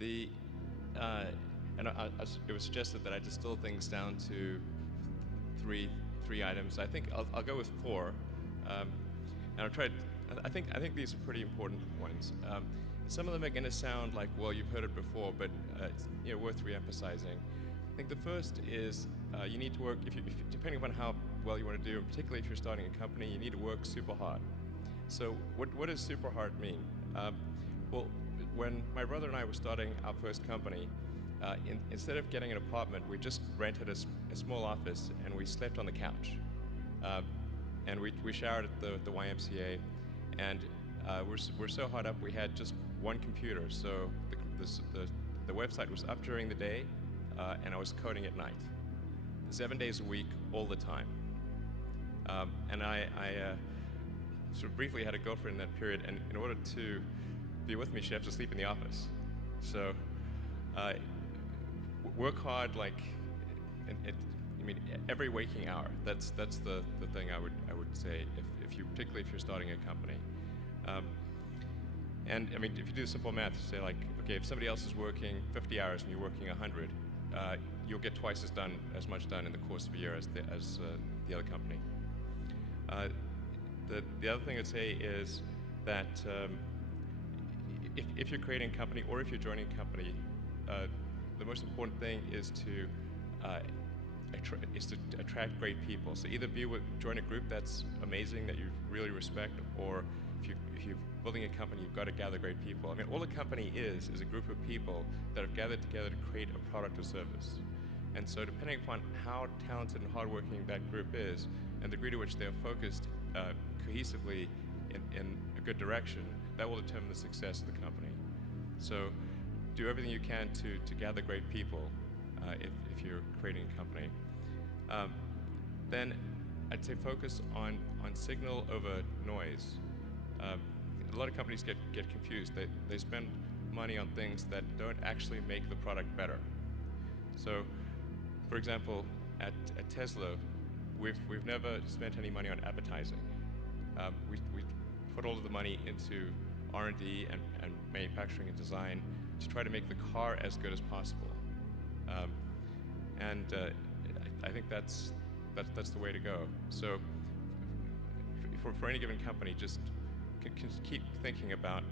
It was suggested that I distill things down to three items. I think I'll go with four, and I'll try. I think these are pretty important ones. Some of them are going to sound like, well, you've heard it before, but it's worth re-emphasizing. I think the first is you need to work. Depending upon how well you want to do, and particularly if you're starting a company, you need to work super hard. So what does super hard mean? Well, when my brother and I were starting our first company, instead of getting an apartment, we just rented a small office and we slept on the couch. And we showered at the YMCA, and we're so hot up we had just one computer. So the website was up during the day, and I was coding at night, 7 days a week, all the time. And I sort of briefly had a girlfriend in that period, and in order to be with me, she had to sleep in the office. So work hard, like every waking hour. That's the thing I would say particularly if you're starting a company. And if you do the simple math, you say like, okay, if somebody else is working 50 hours and you're working 100, you'll get twice as much done in the course of a year as the other company. The other thing I'd say is that if you're creating a company or if you're joining a company, the most important thing is to attract great people. So either join a group that's amazing, that you really respect, or if you're building a company, you've got to gather great people. All a company is a group of people that have gathered together to create a product or service. And so depending upon how talented and hardworking that group is, and the degree to which they are focused cohesively in a good direction, that will determine the success of the company. So do everything you can to gather great people if you're creating a company. Then I'd say focus on signal over noise. A lot of companies get confused. They spend money on things that don't actually make the product better. So, for example, at Tesla, we've never spent any money on advertising. We put all of the money into R&D and manufacturing and design to try to make the car as good as possible. I think that's the way to go. So for any given company, just keep thinking about,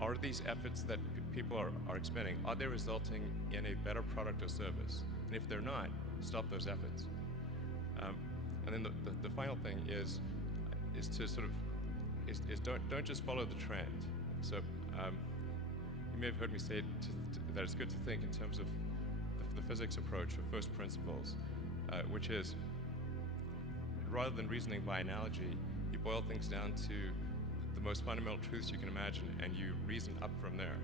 are these efforts that people are expending, are they resulting in a better product or service? And if they're not, stop those efforts. And then the final thing is to sort of don't just follow the trend. So you may have heard me say that it's good to think in terms of the physics approach of first principles, which is, rather than reasoning by analogy, you boil things down to the most fundamental truths you can imagine, and you reason up from there.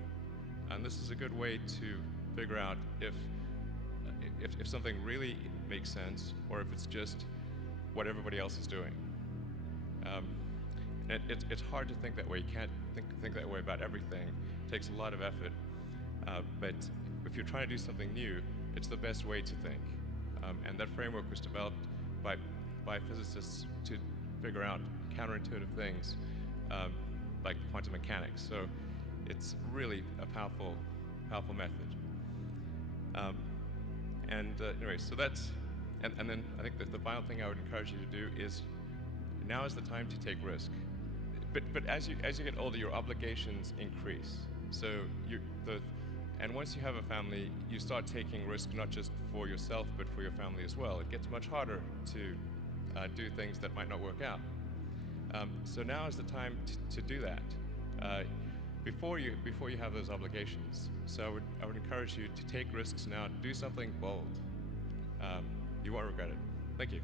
And this is a good way to figure out if something really makes sense, or if it's just what everybody else is doing. It's hard to think that way. You can't think that way about everything. It takes a lot of effort. But if you're trying to do something new, it's the best way to think. And that framework was developed by physicists to figure out counterintuitive things, like quantum mechanics. So it's really a powerful method. Anyway, so that's, and then I think that the final thing I would encourage you to do is, now is the time to take risk. But as you get older, your obligations increase. So and once you have a family, you start taking risk not just for yourself, but for your family as well. It gets much harder to do things that might not work out. So now is the time to do that before you have those obligations. So I would encourage you to take risks now. Do something bold. You won't regret it. Thank you.